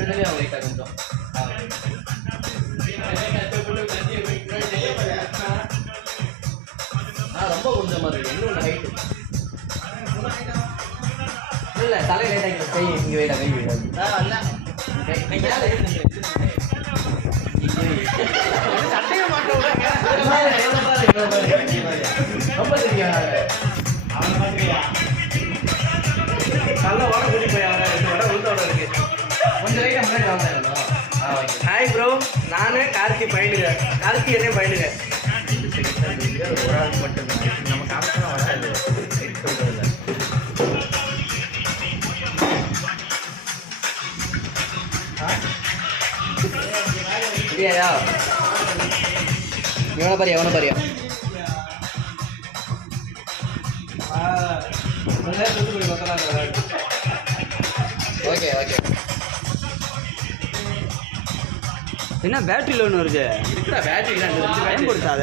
பின்னாடி அவங்க லைட்டாக கொஞ்சம் ரொம்ப கொஞ்சம் மாதிரி இருக்கு. இன்னொன்று ஹைட்டு இல்லை தலை லைட்டாக கை இங்கே வைடா கை வைடா சட்டையை மாட்டோம் ரொம்ப தெரியும் அவன் பார்க்குறியா நல்ல ஓட கூட்டி போய் அவனை உளுத்தோட இருக்கு கொஞ்சம் லைட்டாக முன்னாடி வாங்க. ஹாய் ப்ரோ, நான் கார்த்தி பயிலுங்க. கார்த்தி என்ன பயிலுங்க ஒரு ஆள் மட்டும் நம்ம காமிச்சா வராது சொல்றதில்ல. இல்லையா எவனை பாரியா எவனை பாரியா ஓகே ஓகே. என்ன பேட்டரி லோன் வருது? இருக்குடா பேட்டரி தான். பயன்படுத்தாத.